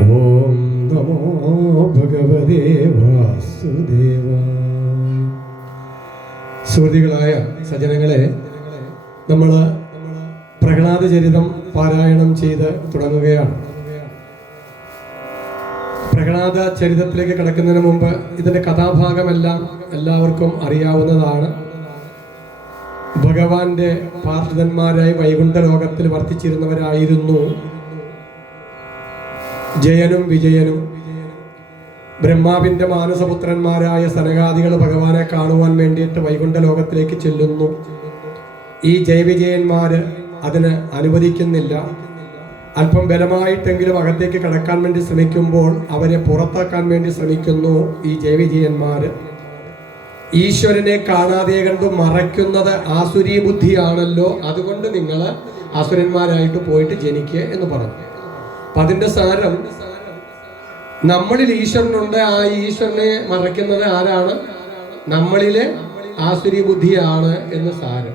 ഓം നമോ ഭഗവതേ വാസുദേവായ. സുഹൃത്തുക്കളായ സജ്ജനങ്ങളെ, നമ്മൾ പ്രഹ്ലാദ ചരിതം പാരായണം ചെയ്ത് തുടങ്ങുകയാണ്. പ്രഹ്ലാദ ചരിതത്തിലേക്ക് കടക്കുന്നതിന് മുമ്പ് ഇതിൻ്റെ കഥാഭാഗമെല്ലാം എല്ലാവർക്കും അറിയാവുന്നതാണ്. ഭഗവാന്റെ പാർഷദന്മാരായി വൈകുണ്ഠ ലോകത്തിൽ വർത്തിച്ചിരുന്നവരായിരുന്നു ജയനും വിജയനും. ബ്രഹ്മാവിന്റെ മാനസപുത്രന്മാരായ സനകാദികൾ ഭഗവാനെ കാണുവാൻ വേണ്ടിയിട്ട് വൈകുണ്ഠ ലോകത്തിലേക്ക് ചെല്ലുന്നു. ഈ ജയവിജയന്മാര് അതിന് അനുവദിക്കുന്നില്ല. അല്പം ബലമായിട്ടെങ്കിലും അകത്തേക്ക് കടക്കാൻ വേണ്ടി ശ്രമിക്കുമ്പോൾ അവരെ പുറത്താക്കാൻ വേണ്ടി ശ്രമിക്കുന്നു ഈ ജയവിജയന്മാര്. ഈശ്വരനെ കാണാതെ കണ്ടു മറയ്ക്കുന്നത് ആസുരീ ബുദ്ധിയാണല്ലോ, അതുകൊണ്ട് നിങ്ങൾ അസുരന്മാരായിട്ട് പോയിട്ട് ജനിക്കുക എന്ന് പറഞ്ഞു. അപ്പൊ അതിന്റെ സാരം, നമ്മളിൽ ഈശ്വരനുണ്ട്, ആ ഈശ്വരനെ മറയ്ക്കുന്നത് ആരാണ്? നമ്മളിലെ ആസുരി ബുദ്ധിയാണ് എന്ന് സാരം.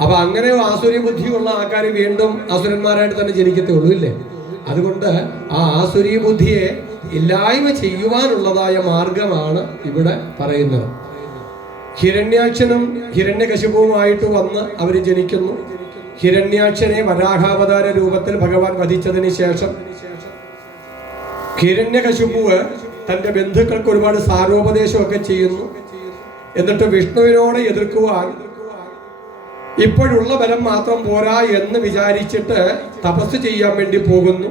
അപ്പൊ അങ്ങനെ ആസുരി ബുദ്ധിയുള്ള ആൾക്കാർ വീണ്ടും അസുരന്മാരായിട്ട് തന്നെ ജനിക്കത്തുള്ളൂ, ഇല്ലേ? അതുകൊണ്ട് ആ ആസുരി ബുദ്ധിയെ ഇല്ലായ്മ ചെയ്യുവാനുള്ളതായ മാർഗമാണ് ഇവിടെ പറയുന്നത്. ഹിരണ്യാക്ഷനും ഹിരണ്യകശിപുവുമായിട്ട് വന്ന് അവർ ജനിക്കുന്നു. ഹിരണ്യാക്ഷനെ വരാഹാവതാര രൂപത്തിൽ ഭഗവാൻ വധിച്ചതിന് ശേഷം ഹിരണ്യകശിപുവ് തന്റെ ബന്ധുക്കൾക്ക് ഒരുപാട് സാരോപദേശമൊക്കെ ചെയ്യുന്നു. എന്നിട്ട് വിഷ്ണുവിനോട് എതിർക്കുവാൻ ഇപ്പോഴുള്ള ബലം മാത്രം പോരാ എന്ന് വിചാരിച്ചിട്ട് തപസ് ചെയ്യാൻ വേണ്ടി പോകുന്നു.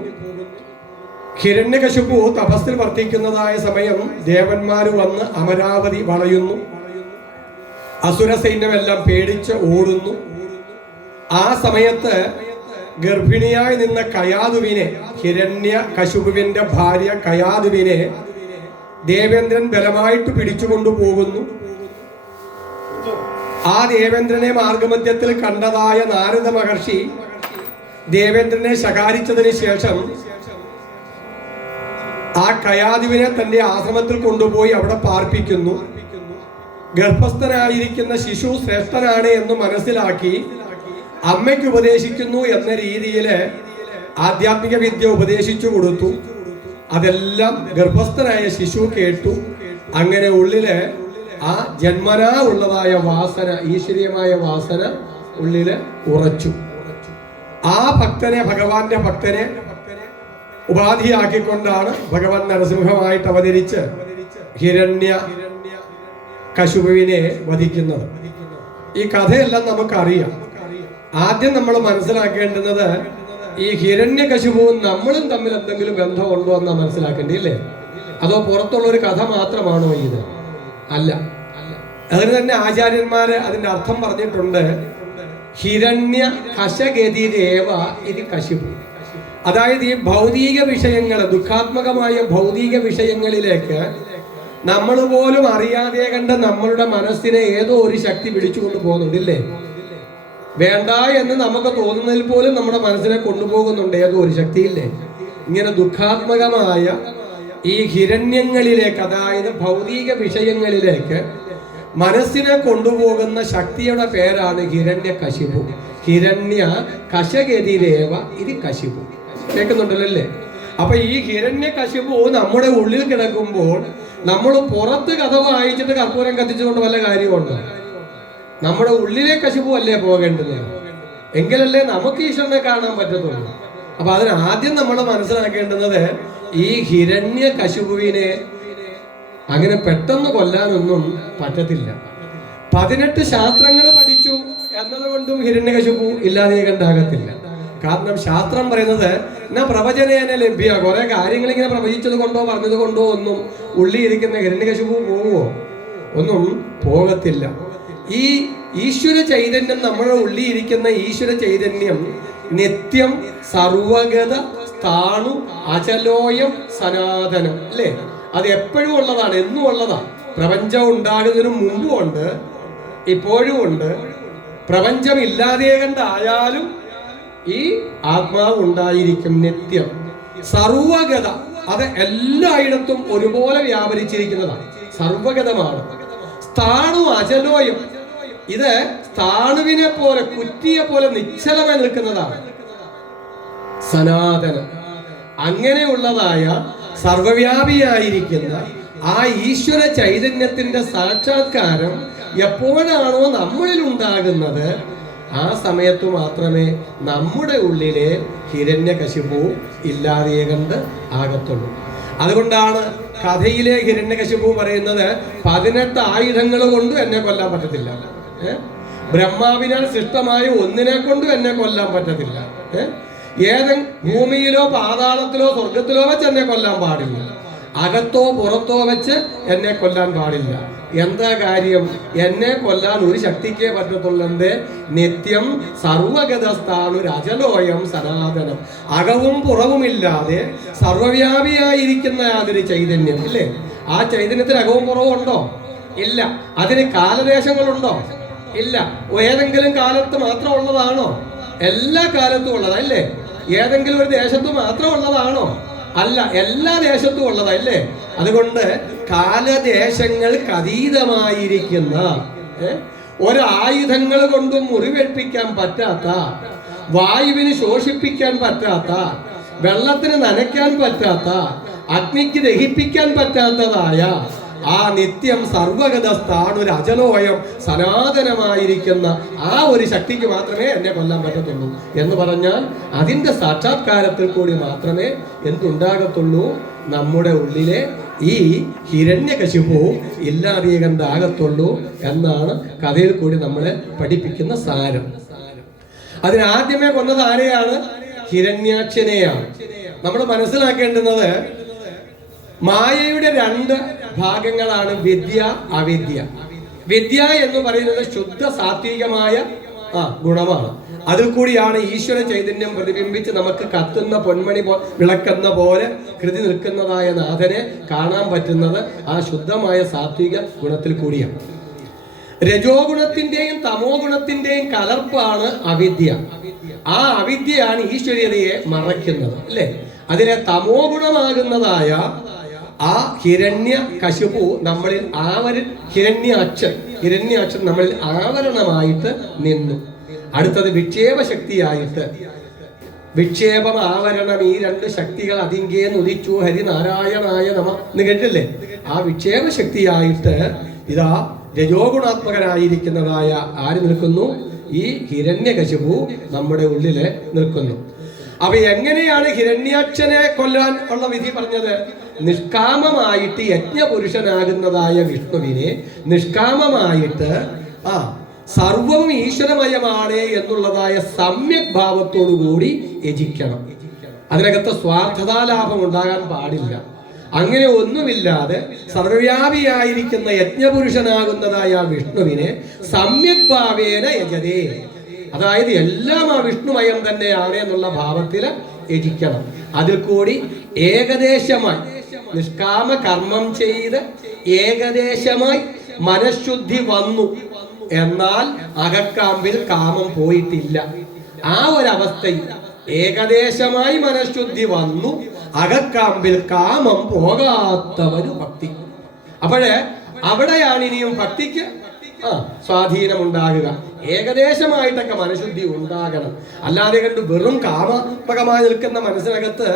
ഹിരണ്യകശിപു തപസ്സിൽ വർത്തിക്കുന്നതായ സമയം ദേവന്മാര് വന്ന് അമരാവതി വളയുന്നു. അസുര സൈന്യമെല്ലാം പേടിച്ച് ഓടുന്നു. ആ സമയത്ത് ഗർഭിണിയായി നിന്ന കയാതുവിനെ, ഹിരണ്യകശിപുവിന്റെ ഭാര്യ കയാതുവിനെ ദേവേന്ദ്രൻ ബലമായിട്ട് പിടിച്ചുകൊണ്ടുപോകുന്നു. ആ ദേവേന്ദ്രനെ മാർഗമധ്യത്തിൽ കണ്ടതായ നാരദ മഹർഷി ദേവേന്ദ്രനെ ശകാരിച്ചതിന് ശേഷം ആ കയാതുവിനെ തന്റെ ആശ്രമത്തിൽ കൊണ്ടുപോയി അവിടെ പാർപ്പിക്കുന്നു. ഗർഭസ്ഥനായിരിക്കുന്ന ശിശു ശ്രേഷ്ഠനാണ് എന്ന് മനസ്സിലാക്കി അമ്മയ്ക്ക് ഉപദേശിക്കുന്നു എന്ന രീതിയിൽ ആധ്യാത്മിക വിദ്യ ഉപദേശിച്ചു കൊടുത്തു. അതെല്ലാം ഗർഭസ്ഥനായ ശിശു കേട്ടു. അങ്ങനെ ഉള്ളില് ആ ജന്മനാ ഉള്ളതായ വാസന, ഈശ്വരീയമായ വാസന ഉള്ളില് ഉറച്ചു. ആ ഭക്തനെ, ഭഗവാന്റെ ഭക്തനെ ഉപാധിയാക്കിക്കൊണ്ടാണ് ഭഗവാൻ നരസിംഹമായിട്ട് അവതരിച്ച് ഹിരണ്യ കശുപുവിനെ വധിക്കുന്നത്. ഈ കഥയെല്ലാം നമുക്കറിയാം. ആദ്യം നമ്മൾ മനസ്സിലാക്കേണ്ടുന്നത്, ഈ ഹിരണ്യകശിപുവും നമ്മളും തമ്മിൽ എന്തെങ്കിലും ബന്ധമുണ്ടോ എന്നാ മനസ്സിലാക്കേണ്ടില്ലേ? അതോ പുറത്തുള്ള ഒരു കഥ മാത്രമാണോ ഇത്? അല്ല. അതിന് തന്നെ ആചാര്യന്മാര് അതിന്റെ അർത്ഥം പറഞ്ഞിട്ടുണ്ട്. ഹിരണ്യ കശഗതിരേവ ഇത് കശിപു. അതായത് ഈ ഭൗതിക വിഷയങ്ങൾ, ദുഃഖാത്മകമായ ഭൗതിക വിഷയങ്ങളിലേക്ക് നമ്മൾ പോലും അറിയാതെ കണ്ട നമ്മളുടെ മനസ്സിനെ ഏതോ ഒരു ശക്തി പിടിച്ചുകൊണ്ട് പോകുന്നുണ്ടല്ലേ? വേണ്ട എന്ന് നമുക്ക് തോന്നുന്നതിൽ പോലും നമ്മുടെ മനസ്സിനെ കൊണ്ടുപോകുന്നുണ്ട് ഏതോ ഒരു ശക്തിയില്ലേ? ഇങ്ങനെ ദുഃഖാത്മകമായ ഈ ഹിരണ്യങ്ങളിലേക്ക്, അതായത് ഭൗതിക വിഷയങ്ങളിലേക്ക് മനസ്സിനെ കൊണ്ടുപോകുന്ന ശക്തിയുടെ പേരാണ് ഹിരണ്യകശിപു. ഹിരണ്യ കശഗതിരേവ ഇത് കശിപു. കേൾക്കുന്നുണ്ടല്ലോ അല്ലേ? അപ്പൊ ഈ ഹിരണ്യകശിപു നമ്മുടെ ഉള്ളിൽ കിടക്കുമ്പോൾ നമ്മൾ പുറത്ത് കഥ വായിച്ചിട്ട് കർപ്പൂരം കത്തിച്ചുകൊണ്ട് വല്ല കാര്യമുണ്ടോ? നമ്മുടെ ഉള്ളിലെ കശിപു അല്ലേ പോകേണ്ടത്? എങ്കിലല്ലേ നമുക്ക് ഈശ്വരനെ കാണാൻ പറ്റത്തുള്ളൂ. അപ്പൊ അതിന് ആദ്യം നമ്മൾ മനസ്സിലാക്കേണ്ടുന്നത്, ഈ ഹിരണ്യകശിപുവിനെ അങ്ങനെ പെട്ടെന്ന് കൊല്ലാനൊന്നും പറ്റത്തില്ല. 18 ശാസ്ത്രങ്ങൾ പഠിച്ചു എന്നതുകൊണ്ടും ഹിരണ്യകശിപു ഇല്ലാതെ കണ്ടാകത്തില്ല. കാരണം ശാസ്ത്രം പറയുന്നത് എന്നാ പ്രവചനേന ലഭ്യ, കുറെ കാര്യങ്ങൾ ഇങ്ങനെ പ്രവചിച്ചത് കൊണ്ടോ പറഞ്ഞത് കൊണ്ടോ ഒന്നും ഉള്ളിയിരിക്കുന്ന ഹിരണ്യകശിപു പോവുമോ? ഒന്നും പോകത്തില്ല. ഈ ഈശ്വര ചൈതന്യം, നമ്മുടെ ഉള്ളിയിരിക്കുന്ന ഈശ്വര ചൈതന്യം നിത്യം സർവഗത സ്ഥാണു അചലോയം സനാതനം അല്ലേ? അത് എപ്പോഴും ഉള്ളതാണ്, എന്നും ഉള്ളതാണ്. പ്രപഞ്ചം ഉണ്ടാകുന്നതിന് മുമ്പും ഉണ്ട്, ഇപ്പോഴും ഉണ്ട്. പ്രപഞ്ചം ഇല്ലാതെ കണ്ടായാലും ഈ ആത്മാവ് ഉണ്ടായിരിക്കും നിത്യം. സർവഗത, അത് എല്ലായിടത്തും ഒരുപോലെ വ്യാപരിച്ചിരിക്കുന്നതാണ്, സർവഗതമാണ്. സ്ഥാണു അചലോയം, ഇത് സ്ഥാണുവിനെ പോലെ, കുറ്റിയെ പോലെ നിശ്ചലമായി നിൽക്കുന്നതാണ്. സനാതനം, അങ്ങനെയുള്ളതായ സർവവ്യാപിയായിരിക്കുന്ന ആ ഈശ്വര ചൈതന്യത്തിന്റെ സാക്ഷാത്കാരം എപ്പോഴാണോ നമ്മളിൽ ഉണ്ടാകുന്നത്, ആ സമയത്ത് മാത്രമേ നമ്മുടെ ഉള്ളിലെ ഹിരണ്യകശിപു ഇല്ലാതെ കണ്ട് ആകത്തുള്ളൂ. അതുകൊണ്ടാണ് കഥയിലെ ഹിരണ്യകശിപു പറയുന്നത് 18 ആയുധങ്ങൾ കൊണ്ടും എന്നെ കൊല്ലാൻ പറ്റത്തില്ല. ബ്രഹ്മാവിനാൽ സൃഷ്ടമായ ഒന്നിനെ കൊണ്ടും എന്നെ കൊല്ലാൻ പറ്റത്തില്ല. ഭൂമിയിലോ പാതാളത്തിലോ സ്വർഗത്തിലോ വെച്ച് എന്നെ കൊല്ലാൻ പാടില്ല. അകത്തോ പുറത്തോ വെച്ച് എന്നെ കൊല്ലാൻ പാടില്ല. എന്താ കാര്യം? എന്നെ കൊല്ലാൻ ഒരു ശക്തിക്കേ പറ്റത്തുള്ളൂ. നിത്യം സർവഗതസ്ഥാണുരചലോയം സനാതനം. അകവും പുറവുമില്ലാതെ സർവവ്യാപിയായിരിക്കുന്ന യാതൊരു ചൈതന്യം ഇല്ലേ? ആ ചൈതന്യത്തിന് അകവും പുറവും ഉണ്ടോ? ഇല്ല. അതിന് കാലദേശങ്ങളുണ്ടോ? ഇല്ല. ഏതെങ്കിലും കാലത്ത് മാത്രം ഉള്ളതാണോ? എല്ലാ കാലത്തും ഉള്ളതല്ലേ? ഏതെങ്കിലും ഒരു ദേശത്ത് മാത്രം ഉള്ളതാണോ? അല്ല, എല്ലാ ദേശത്തും ഉള്ളതല്ലേ? അതുകൊണ്ട് കാലദേശങ്ങൾക്ക് അതീതമായിരിക്കുന്ന ഒരായുധങ്ങൾ കൊണ്ടും മുറിവേൽപ്പിക്കാൻ പറ്റാത്ത, വായുവിന് ശോഷിപ്പിക്കാൻ പറ്റാത്ത, വെള്ളത്തിന് നനയ്ക്കാൻ പറ്റാത്ത, അഗ്നിക്ക് ദഹിപ്പിക്കാൻ പറ്റാത്തതായ ആ നിത്യം സർവഗതസ്ഥാണൊരു അജലോയം സനാതനമായിരിക്കുന്ന ആ ഒരു ശക്തിക്ക് മാത്രമേ എന്നെ കൊല്ലാൻ പറ്റത്തുള്ളൂ എന്ന് പറഞ്ഞാൽ അതിൻ്റെ സാക്ഷാത്കാരത്തിൽ കൂടി മാത്രമേ എന്തുണ്ടാകത്തുള്ളൂ? നമ്മുടെ ഉള്ളിലെ ഈ ഹിരണ്യകശിപു ഇല്ലാതെ കണ്ടാകത്തുള്ളൂ എന്നാണ് കഥയിൽ കൂടി നമ്മളെ പഠിപ്പിക്കുന്ന സാരം. അതിനാദ്യമേ കൊന്നത് ആരെയാണ്? ഹിരണ്യാക്ഷനെയാണ്. നമ്മൾ മനസ്സിലാക്കേണ്ടുന്നത് മായയുടെ 2 ഭാഗങ്ങളാണ് വിദ്യ, അവിദ്യ. വിദ്യ എന്ന് പറയുന്നത് ശുദ്ധ സാത്വികമായ ഗുണമാണ്. അതിൽ കൂടിയാണ് ഈശ്വര ചൈതന്യം പ്രതിബിംബിച്ച് നമുക്ക് കത്തുന്ന പൊന്മണി വിളക്കുന്ന പോലെ കൃതി നിൽക്കുന്നതായ നാഥനെ കാണാൻ പറ്റുന്നത് ആ ശുദ്ധമായ സാത്വിക ഗുണത്തിൽ കൂടിയാണ്. രജോ ഗുണത്തിന്റെയും തമോ ഗുണത്തിന്റെയും കലർപ്പാണ് അവിദ്യ. ആ അവിദ്യയാണ് ഈശ്വര്യതയെ മറയ്ക്കുന്നത് അല്ലേ? അതിലെ തമോ ഗുണമാകുന്നതായ ആ ഹിരണ്യകശിപു നമ്മളിൽ ഹിരണ്യാക്ഷൻ നമ്മളിൽ ആവരണമായിട്ട് നിന്നു. അടുത്തത് വിക്ഷേപ ശക്തിയായിട്ട്, വിക്ഷേപം ആവരണം, ഈ 2 ശക്തികൾ അതിങ്കേ നുദിച്ചു ഹരിനാരായണായ നമ എന്ന് കേട്ടില്ലേ? ആ വിക്ഷേപ ശക്തിയായിട്ട് ഇതാ രജോ ഗുണാത്മകനായിരിക്കുന്നതായ ആര് നിൽക്കുന്നു? ഈ ഹിരണ്യകശിപു നമ്മുടെ ഉള്ളില് നിൽക്കുന്നു. അപ്പൊ എങ്ങനെയാണ് ഹിരണ്യാക്ഷനെ കൊല്ലാൻ ഉള്ള വിധി പറഞ്ഞത്? നിഷ്കാമമായിട്ട് യജ്ഞപുരുഷനാകുന്നതായ വിഷ്ണുവിനെ നിഷ്കാമമായിട്ട് സർവവും ഈശ്വരമയമാണ് എന്നുള്ളതായ സമ്യക് ഭാവത്തോടു കൂടി യജിക്കണം. അതിനകത്ത് സ്വാർത്ഥതാലാഭം ഉണ്ടാകാൻ പാടില്ല. അങ്ങനെ ഒന്നുമില്ലാതെ സർവവ്യാപിയായിരിക്കുന്ന യജ്ഞപുരുഷനാകുന്നതായ വിഷ്ണുവിനെ സമ്യക് ഭാവേന യജതേ, അതായത് എല്ലാം ആ വിഷ്ണുമയം തന്നെയാണ് എന്നുള്ള ഭാവത്തിൽ യജിക്കണം. അതിൽ കൂടി ഏകദേശമായി നിഷ്കാമ കർമ്മം ചെയ്ത് ഏകദേശമായി മനഃശുദ്ധി വന്നു, എന്നാൽ അകക്കാമ്പിൽ കാമം പോയിട്ടില്ല. ആ ഒരവസ്ഥയിൽ ഏകദേശമായി മനഃശുദ്ധി വന്നു, അകക്കാമ്പിൽ കാമം പോകാത്തവരു ഭക്തി. അപ്പോഴേ അവിടെയാണ് ഇനിയും ഭക്തിക്ക് സ്വാധീനമുണ്ടാകുക. ഏകദേശമായിട്ടൊക്കെ മനഃശുദ്ധി ഉണ്ടാകണം. അല്ലാതെ കണ്ട് വെറും കാമകമായി നിൽക്കുന്ന മനസ്സിനകത്ത്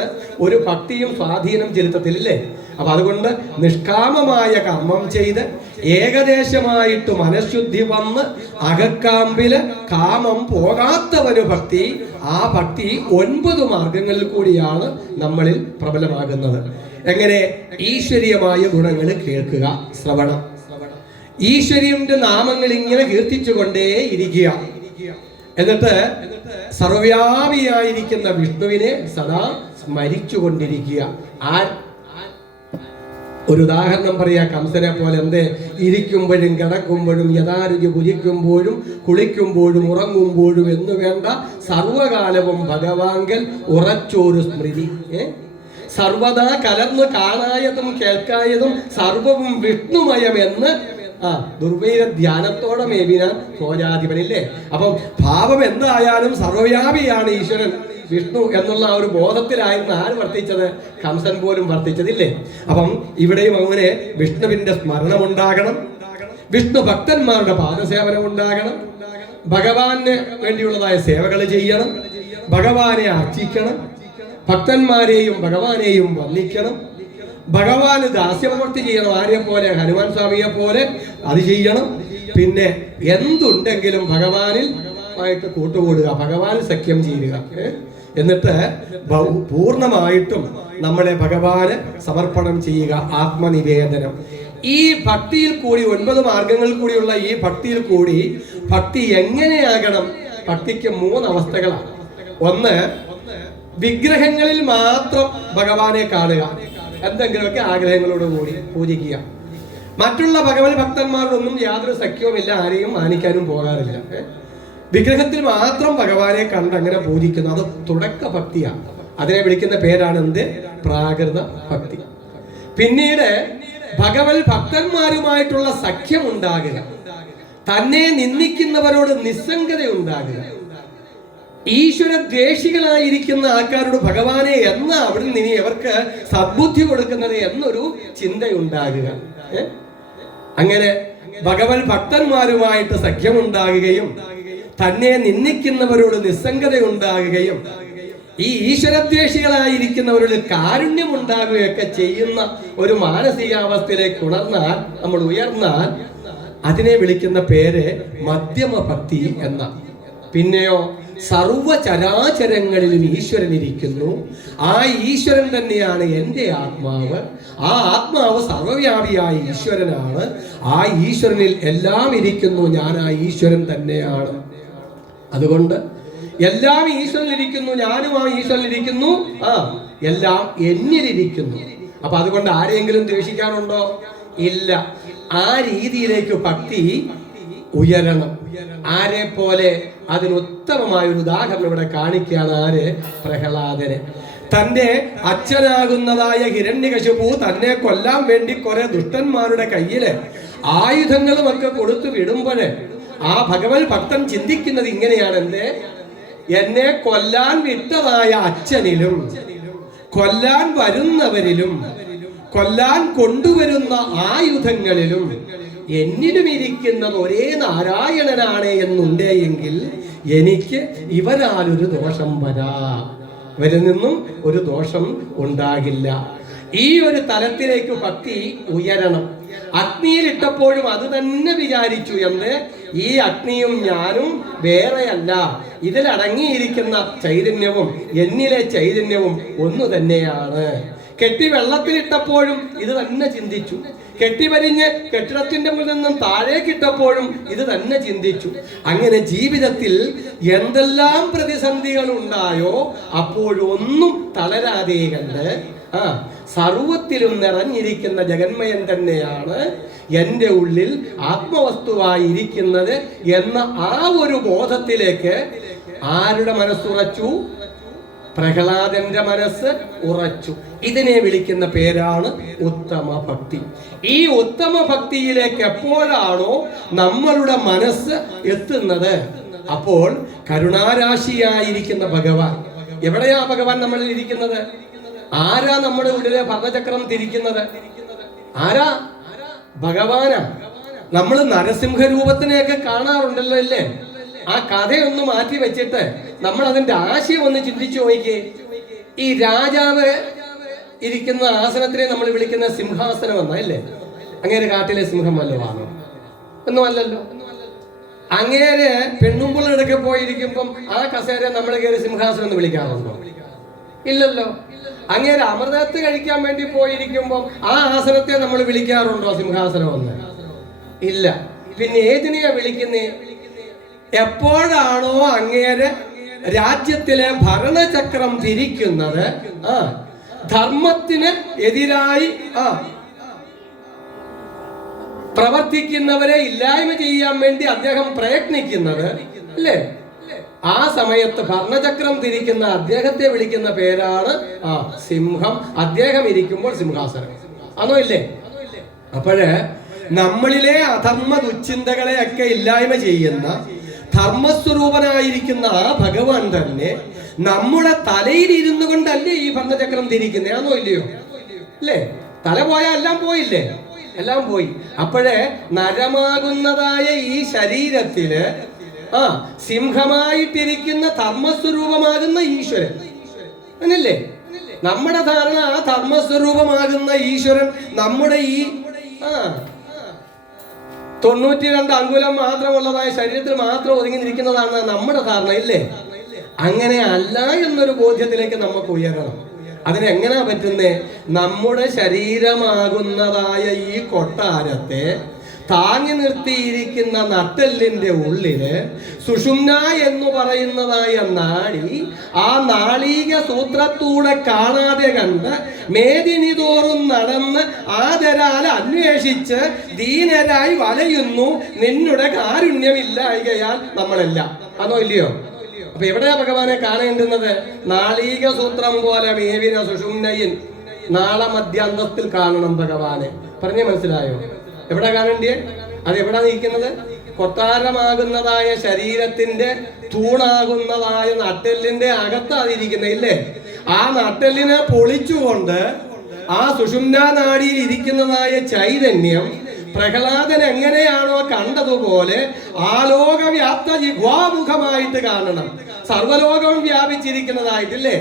ഒരു ഭക്തിയും സ്വാധീനം ചെലുത്തത്തില്ലേ? അപ്പൊ അതുകൊണ്ട് നിഷ്കാമമായ കർമ്മം ചെയ്ത് ഏകദേശമായിട്ട് മനഃശുദ്ധി വന്ന് അകക്കാമ്പില് കാമം പോകാത്തവന് ഭക്തി. ആ ഭക്തി 9 മാർഗങ്ങളിൽ കൂടിയാണ് നമ്മളിൽ പ്രബലമാകുന്നത്. എങ്ങനെ? ഈശ്വരീയമായ ഗുണങ്ങൾ കേൾക്കുക, ശ്രവണം. ഈശ്വര്യന്റെ നാമങ്ങൾ ഇങ്ങനെ കീർത്തിച്ചുകൊണ്ടേ ഇരിക്കുക. എന്നിട്ട് സർവവ്യാപിയായിരിക്കുന്ന വിഷ്ണുവിനെ സദാ സ്മരിച്ചുകൊണ്ടിരിക്കുക. ഒരു ഉദാഹരണം പറയാ. കംസനെ പോലെ എന്തേ ഇരിക്കുമ്പോഴും കിടക്കുമ്പോഴും യഥാരുചി ഭുജിക്കുമ്പോഴും കുളിക്കുമ്പോഴും ഉറങ്ങുമ്പോഴും എന്നു വേണ്ട സർവകാലവും ഭഗവാങ്കൽ ഉറച്ചോരു സ്മൃതി. സർവദാ കലർന്ന് കാണായതും കേൾക്കായതും സർവവും വിഷ്ണുമയമെന്ന് ദുർവൈര ധ്യാനത്തോടെ മേവിന സോജാധിപനില്ലേ? അപ്പം ഭാവം എന്തായാലും സർവവ്യാപിയാണ് ഈശ്വരൻ വിഷ്ണു എന്നുള്ള ആ ഒരു ബോധത്തിലായിരുന്നു ആര് വർത്തിച്ചത്? കംസൻ പോലും വർത്തിച്ചതില്ലേ? അപ്പം ഇവിടെയും അങ്ങനെ വിഷ്ണുവിന്റെ സ്മരണമുണ്ടാകണം, വിഷ്ണു ഭക്തന്മാരുടെ പാദസേവനം ഉണ്ടാകണം, ഭഗവാന് വേണ്ടിയുള്ളതായ സേവകൾ ചെയ്യണം, ഭഗവാനെ അർച്ചിക്കണം, ഭക്തന്മാരെയും ഭഗവാനെയും വന്ദിക്കണം. ഭഗവാന് ദാസ്യപ്രവൃത്തി ചെയ്യണം. ആരെ പോലെ? ഹനുമാൻ സ്വാമിയെ പോലെ അത് ചെയ്യണം. പിന്നെ എന്തുണ്ടെങ്കിലും ഭഗവാനിൽ ആയിട്ട് കൂട്ടുകൂടുക, ഭഗവാൻ സഖ്യം ചെയ്യുക. എന്നിട്ട് പൂർണ്ണമായിട്ടും നമ്മളെ ഭഗവാന് സമർപ്പണം ചെയ്യുക, ആത്മനിവേദനം. ഈ ഭക്തിയിൽ കൂടി 9 മാർഗങ്ങളിൽ കൂടിയുള്ള ഈ ഭക്തിയിൽ കൂടി ഭക്തി എങ്ങനെയാകണം? ഭക്തിക്ക് 3 അവസ്ഥകളാണ്. ഒന്ന്, വിഗ്രഹങ്ങളിൽ മാത്രം ഭഗവാനെ കാണുക, എന്തെങ്കിലുമൊക്കെ ആഗ്രഹങ്ങളോട് കൂടി പൂജിക്കുക. മറ്റുള്ള ഭഗവത് ഭക്തന്മാരോടൊന്നും യാതൊരു സഖ്യവുമില്ല, ആരെയും മാനിക്കാനും പോകാറില്ല. വിഗ്രഹത്തിൽ മാത്രം ഭഗവാനെ കണ്ട് അങ്ങനെ പൂജിക്കുന്നു. അത് തുടക്ക ഭക്തിയാണ്. അതിനെ വിളിക്കുന്ന പേരാണ് എന്ത്? പ്രാകൃത ഭക്തി. പിന്നീട് ഭഗവത് ഭക്തന്മാരുമായിട്ടുള്ള സഖ്യം ഉണ്ടാകുക, തന്നെ നിന്ദിക്കുന്നവരോട് നിസ്സംഗത ഉണ്ടാകുക, ഈശ്വര ദ്വേഷികളായിരിക്കുന്ന ആൾക്കാരോട് ഭഗവാനെ എന്ന അവിടെ നിന്ന് അവർക്ക് സദ്ബുദ്ധി കൊടുക്കുന്നത് എന്നൊരു ചിന്തയുണ്ടാകുക. അങ്ങനെ ഭഗവത് ഭക്തന്മാരുമായിട്ട് സഖ്യമുണ്ടാകുകയും തന്നെ നിന്ദിക്കുന്നവരോട് നിസ്സംഗത ഉണ്ടാകുകയും ഈ ഈശ്വരദ്വേഷികളായിരിക്കുന്നവരോട് കാരുണ്യം ഉണ്ടാകുകയൊക്കെ ചെയ്യുന്ന ഒരു മാനസികാവസ്ഥയിലേക്ക് ഉണർന്നാൽ, നമ്മൾ ഉയർന്നാൽ, അതിനെ വിളിക്കുന്ന പേര് മധ്യമ ഭക്തി എന്ന. പിന്നെയോ സർവചരാചരങ്ങളിലും ഈശ്വരൻ ഇരിക്കുന്നു, ആ ഈശ്വരൻ തന്നെയാണ് എൻ്റെ ആത്മാവ്, ആ ആത്മാവ് സർവവ്യാപിയായ ഈശ്വരനാണ്, ആ ഈശ്വരനിൽ എല്ലാം ഇരിക്കുന്നു, ഞാൻ ആ ഈശ്വരൻ തന്നെയാണ്. അതുകൊണ്ട് എല്ലാം ഈശ്വരനിലിരിക്കുന്നു, ഞാനും ആ ഈശ്വരനിലിരിക്കുന്നു, എല്ലാം എന്നിലിരിക്കുന്നു. അപ്പൊ അതുകൊണ്ട് ആരെങ്കിലും ദ്വേഷിക്കാനുണ്ടോ? ഇല്ല. ആ രീതിയിലേക്ക് ഭക്തി ഉയരണം. ആരെ പോലെ? അതിന് ഉത്തമമായ ഒരു ഉദാഹരണം ഇവിടെ കാണിക്കുകയാണ്. ആര്? പ്രഹ്ലാദനെ. തന്റെ അച്ഛനാകുന്നതായ ഹിരണ്യകശിപു തന്നെ കൊല്ലാൻ വേണ്ടി കുറെ ദുഷ്ടന്മാരുടെ കയ്യില് ആയുധങ്ങളും ഒക്കെ കൊടുത്തു വിടുമ്പോഴേ ആ ഭഗവത് ഭക്തൻ ചിന്തിക്കുന്നത് ഇങ്ങനെയാണ്: എന്നെ കൊല്ലാൻ വിട്ടതായ അച്ഛനിലും കൊല്ലാൻ വരുന്നവരിലും കൊല്ലാൻ കൊണ്ടുവരുന്ന ആയുധങ്ങളിലും എന്നിലും ഇരിക്കുന്നത് ഒരേ നാരായണനാണ് എന്നുണ്ടെങ്കിൽ എനിക്ക് ഇവരാലൊരു ദോഷം വരാം, ഇവരിൽ നിന്നും ഒരു ദോഷം ഉണ്ടാകില്ല. ഈ ഒരു തലത്തിലേക്ക് ഭക്തി ഉയരണം. അഗ്നിയിലിട്ടപ്പോഴും അത് തന്നെ വിചാരിച്ചു, ഈ അഗ്നിയും ഞാനും വേറെയല്ല, ഇതിലടങ്ങിയിരിക്കുന്ന ചൈതന്യവും എന്നിലെ ചൈതന്യവും ഒന്നു തന്നെയാണ്. കെട്ടി വെള്ളത്തിലിട്ടപ്പോഴും ഇത് തന്നെ ചിന്തിച്ചു, കെട്ടിവരിഞ്ഞ് കെട്ടിടത്തിന്റെ മുന്നിൽ നിന്നും താഴേക്കിട്ടപ്പോഴും ഇത് തന്നെ ചിന്തിച്ചു. അങ്ങനെ ജീവിതത്തിൽ എന്തെല്ലാം പ്രതിസന്ധികൾ ഉണ്ടായോ അപ്പോഴൊന്നും തളരാതെ കണ്ട് സർവത്തിലും നിറഞ്ഞിരിക്കുന്ന ജഗന്മയൻ തന്നെയാണ് എൻ്റെ ഉള്ളിൽ ആത്മവസ്തുവായിരിക്കുന്നത് എന്ന ആ ഒരു ബോധത്തിലേക്ക് ആരുടെ മനസ്സുറച്ചു? പ്രഹ്ലാദന്റെ മനസ്സ് ഉറച്ചു. ഇതിനെ വിളിക്കുന്ന പേരാണ് ഉത്തമ ഭക്തി. ഈ ഉത്തമ ഭക്തിയിലേക്ക് എപ്പോഴാണോ നമ്മളുടെ മനസ്സ് എത്തുന്നത്, അപ്പോൾ കരുണാരാശിയായിരിക്കുന്ന ഭഗവാൻ, എവിടെയാ ഭഗവാൻ നമ്മളിൽ ഇരിക്കുന്നത്? ആരാ നമ്മുടെ ഉള്ളിലെ ഭരണചക്രം തിരിക്കുന്നത്? ആരാ? ഭഗവാനാ. നമ്മൾ നരസിംഹരൂപത്തിനെയൊക്കെ കാണാറുണ്ടല്ലോ, അല്ലേ? ആ കഥയൊന്ന് മാറ്റി വെച്ചിട്ട് നമ്മൾ അതിന്റെ ആശയം ഒന്ന് ചിന്തിച്ചു നോക്കിയേ. ഈ രാജാവ് ഇരിക്കുന്ന ആസനത്തിനെ നമ്മൾ വിളിക്കുന്ന സിംഹാസനം എന്നാ, അല്ലേ? അങ്ങേര് കാട്ടിലെ സിംഹം വല്ലതാണോ? ഒന്നും അല്ലല്ലോ. അങ്ങേര് പെണ്ണുമ്പിള്ളടക്കെ പോയിരിക്കുമ്പം ആ കസേര നമ്മൾ കയറി സിംഹാസനം എന്ന് വിളിക്കാറുണ്ടോ? ഇല്ലല്ലോ. അങ്ങേര് അമൃതത്ത് കഴിക്കാൻ വേണ്ടി പോയിരിക്കുമ്പം ആ ആസനത്തെ നമ്മൾ വിളിക്കാറുണ്ടോ സിംഹാസനം എന്ന്? ഇല്ല. പിന്നെ ഏതിനെയാ വിളിക്കുന്നേ? എപ്പോഴാണോ അങ്ങേര് രാജ്യത്തിലെ ഭരണചക്രം തിരിക്കുന്നത്, ധർമ്മത്തിന് എതിരായി പ്രവർത്തിക്കുന്നവരെ ഇല്ലായ്മ ചെയ്യാൻ വേണ്ടി അദ്ദേഹം പ്രയത്നിക്കുന്നത്, അല്ലേ? ആ സമയത്ത് ഭരണചക്രം തിരിക്കുന്ന അദ്ദേഹത്തെ വിളിക്കുന്ന പേരാണ് സിംഹം. അദ്ദേഹം ഇരിക്കുമ്പോൾ സിംഹാസനം. ആണോ? ഇല്ലേ? അപ്പോഴ് നമ്മളിലെ അധർമ്മ ദുശ്ചിന്തകളെ ഒക്കെ ഇല്ലായ്മ ചെയ്യുന്ന ധർമ്മസ്വരൂപനായിരിക്കുന്ന ആ ഭഗവാൻ തന്നെ നമ്മുടെ തലയിൽ ഇരുന്നു കൊണ്ടല്ലേ ഈ ഭരണചക്രം തിരിക്കുന്നേ? ആണോ? ഇല്ലയോ? അല്ലേ? തല പോയാൽ എല്ലാം പോയില്ലേ? എല്ലാം പോയി. അപ്പോഴേ നരമാകുന്നതായ ഈ ശരീരത്തില് സിംഹമായിട്ടിരിക്കുന്ന ധർമ്മസ്വരൂപമാകുന്ന ഈശ്വരൻ, അങ്ങനല്ലേ? നമ്മുടെ ധാരണ ആ ധർമ്മസ്വരൂപമാകുന്ന ഈശ്വരൻ നമ്മുടെ ഈ 92 അങ്കുലം മാത്രമുള്ളതായ ശരീരത്തിൽ മാത്രം ഒതുങ്ങി നിൽക്കുന്നതാണ് നമ്മുടെ ധാരണ, ഇല്ലേ? അങ്ങനെ അല്ല എന്നൊരു ബോധ്യത്തിലേക്ക് നമുക്ക് ഉയരണം. അതിനെങ്ങനാ പറ്റുന്നേ? നമ്മുടെ ശരീരമാകുന്നതായ ഈ കൊട്ടാരത്തെ താങ്ങി നിർത്തിയിരിക്കുന്ന നട്ടെല്ലിന്റെ ഉള്ളില് സുഷുമ്ന എന്ന് പറയുന്നതായ നാഡി, ആ നാളീക സൂത്രത്തൂടെ കാണാതെ കണ്ട് മേദിനി തോറും നടന്ന് ആദരാൽ അന്വേഷിച്ച് ദീനരായി വലയുന്നു നിന്നുടെ കാരുണ്യമില്ലായികയാൽ നമ്മളെല്ലാം. ആണോ ഇല്ലയോ? അപ്പൊ എവിടെയാ ഭഗവാനെ കാണേണ്ടുന്നത്? നാളീക സൂത്രം പോലെ മേവിന സുഷുമ്നയിൽ നാളെ മധ്യാന്തത്തിൽ കാണണം ഭഗവാനെ. പറഞ്ഞേ മനസ്സിലായോ? എവിടെ കാണണ്ടേ? അത് എവിടെ നിൽക്കുന്നത്? കൊട്ടാരമാകുന്നതായ ശരീരത്തിന്റെ തൂണാകുന്നതായ നട്ടെല്ലിന്റെ അകത്താതിരിക്കുന്ന, ഇല്ലേ? ആ നട്ടെല്ലിനെ പൊളിച്ചുകൊണ്ട് ആ സുഷുമ്ന നാഡിയിൽ ഇരിക്കുന്നതായ ചൈതന്യം പ്രഹ്ലാദൻ എങ്ങനെയാണോ കണ്ടതുപോലെ ആലോകവ്യാപ്ത ജിഹ്വാമുഖമായിട്ട് കാണണം. സർവലോകവും വ്യാപിച്ചിരിക്കുന്നതായിട്ടില്ലേ?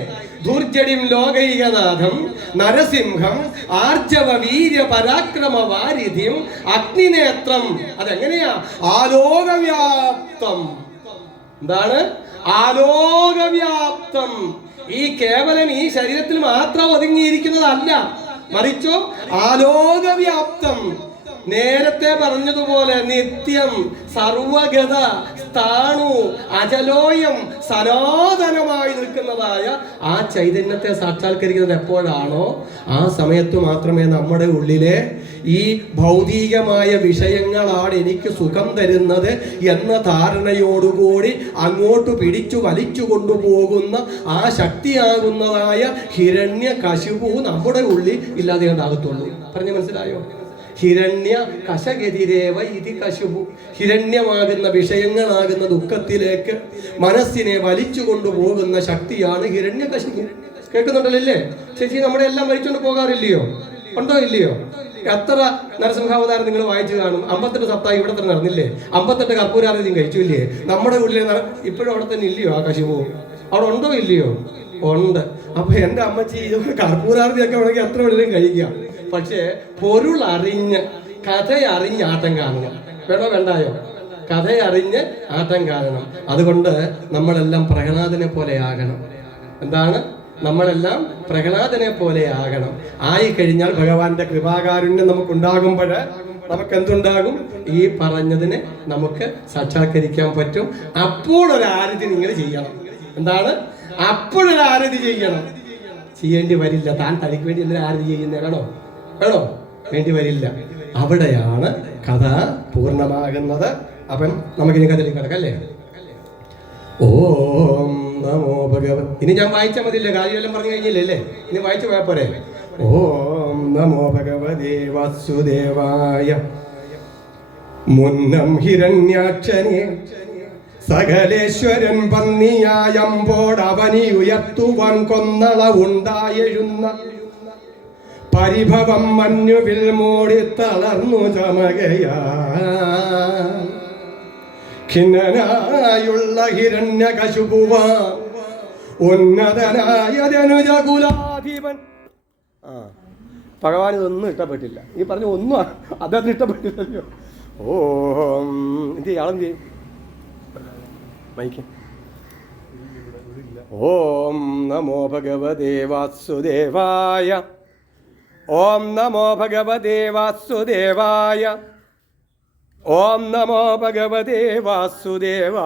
ധൂർജടിം ലോകൈകനാഥം നരസിംഹം ആർജവ വീര്യ പരാക്രമ വാരിധിം അഗ്നിനേത്രം. അതെങ്ങനെയാ? ആലോകവ്യാപ്തം. എന്താണ് ആലോകവ്യാപ്തം? ഈ കേവലം ഈ ശരീരത്തിൽ മാത്രം ഒതുങ്ങിയിരിക്കുന്നതല്ല, മറിച്ചോ ആലോകവ്യാപ്തം. നേരത്തെ പറഞ്ഞതുപോലെ നിത്യം സർവഗത സ്ഥാണു അജലോയം സനാതനമായി നിൽക്കുന്നതായ ആ ചൈതന്യത്തെ സാക്ഷാത്കരിക്കുന്നത് എപ്പോഴാണോ ആ സമയത്ത് മാത്രമേ നമ്മുടെ ഉള്ളിലെ ഈ ഭൗതികമായ വിഷയങ്ങളാണ് എനിക്ക് സുഖം തരുന്നത് എന്ന ധാരണയോടുകൂടി അങ്ങോട്ട് പിടിച്ചു വലിച്ചു കൊണ്ടുപോകുന്ന ആ ശക്തിയാകുന്നതായ ഹിരണ്യകശിപു നമ്മുടെ ഉള്ളിൽ ഇല്ലാതെ ഉണ്ടാകത്തുള്ളൂ. പറഞ്ഞു മനസ്സിലായോ? ഹിരണ്യ കശഗതിരേവ ഇതി കശുപു. ഹിരണ്യമാകുന്ന വിഷയങ്ങളാകുന്ന ദുഃഖത്തിലേക്ക് മനസ്സിനെ വലിച്ചു കൊണ്ടുപോകുന്ന ശക്തിയാണ് ഹിരണ്യകശിപു. കേൾക്കുന്നുണ്ടല്ലേ ചേച്ചി? നമ്മുടെ എല്ലാം വലിച്ചുകൊണ്ട് പോകാറില്ലയോ? ഉണ്ടോ ഇല്ലയോ? എത്ര നരസിംഹാവതാരം നിങ്ങൾ വായിച്ചു കാണും? 58 സപ്താഹം ഇവിടെ തന്നെ നടന്നില്ലേ? 58 കർപ്പൂരാരതിയും കഴിച്ചു ഇല്ലേ? നമ്മുടെ ഉള്ളിൽ ഇപ്പോഴും അവിടെ തന്നെ ഇല്ലയോ ആ കശിപു? അവിടെ ഉണ്ടോ ഇല്ലയോ? ഉണ്ട്. അപ്പൊ എന്റെ അമ്മച്ചി ഇതൊക്കെ കർപ്പൂരാരതിയൊക്കെ വേണമെങ്കിൽ എത്ര വേണമെങ്കിലും കഴിക്കാം. പക്ഷേ പൊരുളറിഞ്ഞ് കഥയറിഞ്ഞ് ആട്ടം കാണണം. വേണോ വേണ്ടായോ? കഥയറിഞ്ഞ് ആട്ടം കാണണം. അതുകൊണ്ട് നമ്മളെല്ലാം പ്രഹ്ലാദനെ പോലെ ആകണം. എന്താണ്? നമ്മളെല്ലാം പ്രഹ്ലാദനെ പോലെ ആകണം. ആയിക്കഴിഞ്ഞാൽ ഭഗവാന്റെ കൃപാകാരുണ്യം നമുക്കുണ്ടാകുമ്പോൾ നമുക്ക് എന്തുണ്ടാകും? ഈ പറഞ്ഞതിനെ നമുക്ക് സാക്ഷാത്കരിക്കാൻ പറ്റും. അപ്പോഴൊരു ആരതി നിങ്ങൾ ചെയ്യണം. എന്താണ്? അപ്പോഴൊരു ആരതി ചെയ്യണം. ചെയ്യേണ്ടി വരില്ല. താൻ തനിക്ക് വേണ്ടി എന്തിനാ ആരതി ചെയ്യുന്നത്? വേണോ? വേണ്ടി വരില്ല. അവിടെയാണ് കഥ പൂർണ്ണമാകുന്നത്. അപ്പം നമുക്കിനി കഥയിലേക്ക് കിടക്കല്ലേ? ഓം നമോ ഭഗവൻ. ഇനി ഞാൻ വായിച്ചാൽ മതിയില്ല, കാര്യമെല്ലാം പറഞ്ഞു കഴിഞ്ഞില്ലേ? ഇനി വായിച്ചു പോയാ പോരെ? ഓം നമോ ഭഗവതേ വാസുദേവായ. മുന്നം ഹിരണ്യാക്ഷനെ സകലേശ്വരൻ പന്നിയായമ്പോടവനി ഉയർത്തുവാൻ കൊന്നള ഉണ്ടായെഴുന്ന പരിഭവം മഞ്ഞുവിൽ മൂടി തളർന്നു ചമകയാ. ഖിന്നനായുള്ള ഹിരണ്യകശിപുവ ഉന്നതനായ ധനുജകുലാധിപൻ. ഭഗവാൻ ഇതൊന്നും ഇഷ്ടപ്പെട്ടില്ല. ഈ പറഞ്ഞ ഒന്നും അദ്ദേഹത്തിന് ഇഷ്ടപ്പെട്ടില്ലല്ലോ. ഓം എന്ത് ചെയ്യും? ചെയ്യും മൈക്ക്. ഓം നമോ ഭഗവതേ വാസുദേവായ. ഓം നമോ ഭഗവതേ വാസുദേവായ. ഓം നമോ ഭഗവതേ വാസുദേവായ.